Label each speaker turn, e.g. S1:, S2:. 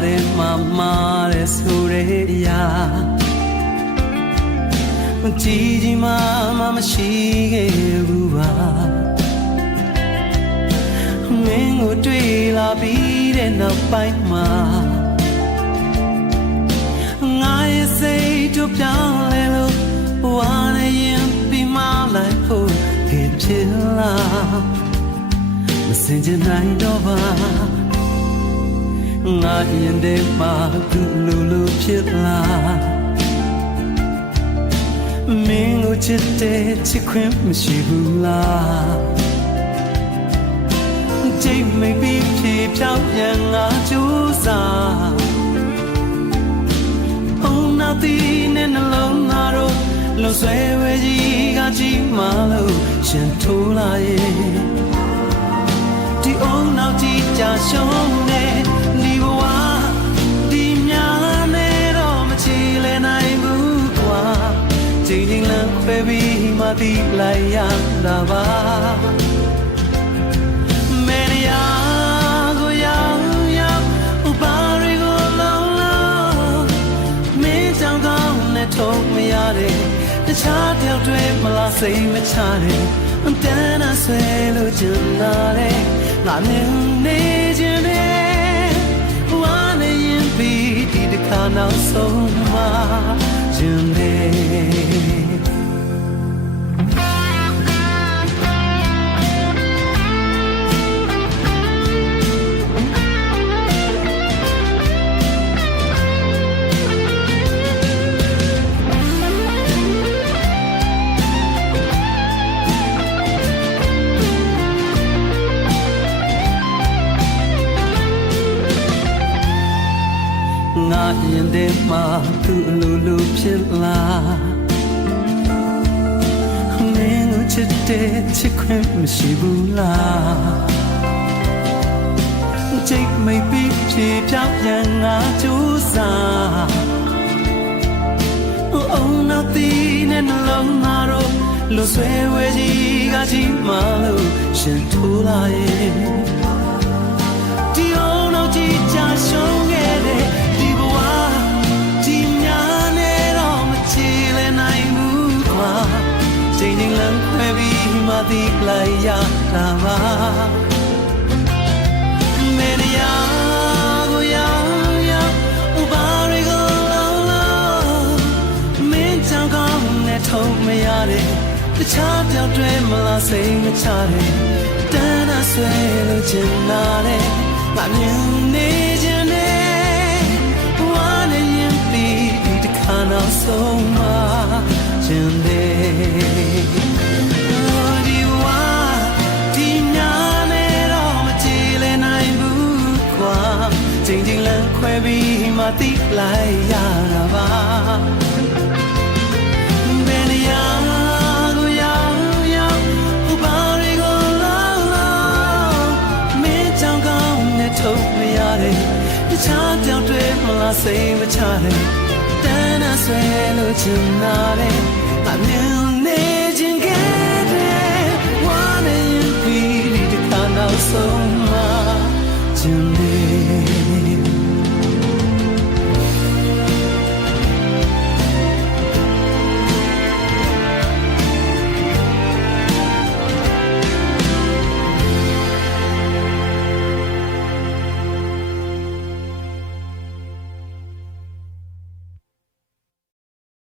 S1: ဘဝထဲမှာမာတဲ့ဆိုတဲ့အရာမကြည့်ကြည့်မှမမရှိခဲ့ဘူးပါမင်းကိုတွေ့လာပြီးတဲ့နောက်ပိုင်းမှာငါရဲ့စိတ်တို့ပြောင်းလဲလို့ဘဝနဲ့ရင်ပြီးမှလိုက်ဖို့ဖြစ်လာမစင်ချင်နိုင်တော့ပါ ငါရင်ထဲမှာသူ့လူလူဖြစ်လာမင်းကိုချစ်တဲ့ချစ်ခွင့်မရှိဘူးလားကြိတ်မိတ်ပြီးဖြေဖြောင်းပြန်ငါကြိုးစားအုံနာတီနဲ့နှလုံးသားတို့လုံဆွဲဝဲကြီးကကြီးမှလို့ရှင်ထိုးလာရဲ့ဒီအုံနောက်ကြီးကြာရှုံး ချင်းလမ်းခွဲပြီးမှတိလိုက်ရတာပါမေရယာကိုရောက်ရောက်ဥပါရီကိုလုံးလုံးမင်းကြောင့်ကောင်းနဲ့ထုံးမရတဲ့တခြားတယောက်တွေမလားစိတ်မချတဲ့အတန်းနဲ့ဆွဲလို့ကျင်လာတဲ့ငါမြင်နေခြင်းနဲ့ဝါနေရင်ပြီးဒီတစ်ခါနောက်ဆုံးမှခြင်းနဲ့ ငါရင်ထဲမှာသူ့အလိုလိုဖြစ်လာမင်းကိုချစ်တဲ့ချစ်ခွင့်မရှိဘူးလားကြိတ်မိတ်ပြီးဖြေဖြောင်းပြန်ငါကြိုးစားအုံနောက်တီးနဲ့နှလုံးသားတို့လူဆွဲဝဲကြီးကကြီးမှလို့ရှင်ထိုးလာရဲ့ မှဒီလိုက်ရတာပါမေရယာကိုရောက်ရောက်ဥပါရီကိုလုံးလုံးမင်းချောင်းကောင်းနဲ့ထုံးမရတဲ့တခြားပြောက်တွေမလားစိတ်မချတဲ့တန်းနဲ့ဆွဲလို့ချင်လာတဲ့ငါမြင်နေခြင်းနဲ့ဝါနေရင်ပြီးဒီတစ်ခါနောက်ဆုံးမှခြင်းတဲ့ ပြီးမှတိလိုက်ရတာပါဘယ်နေရာကိုရောက်ရောက်ဥပါရီကိုလာလာမင်းကြောင့်ကောင်းနဲ့ထုတ်မရတဲ့တခြားကြောင့်တွေမလားစိတ်မချတဲ့တန်းနဲ့ဆွဲလို့ချင်လာတဲ့အမြင်နေ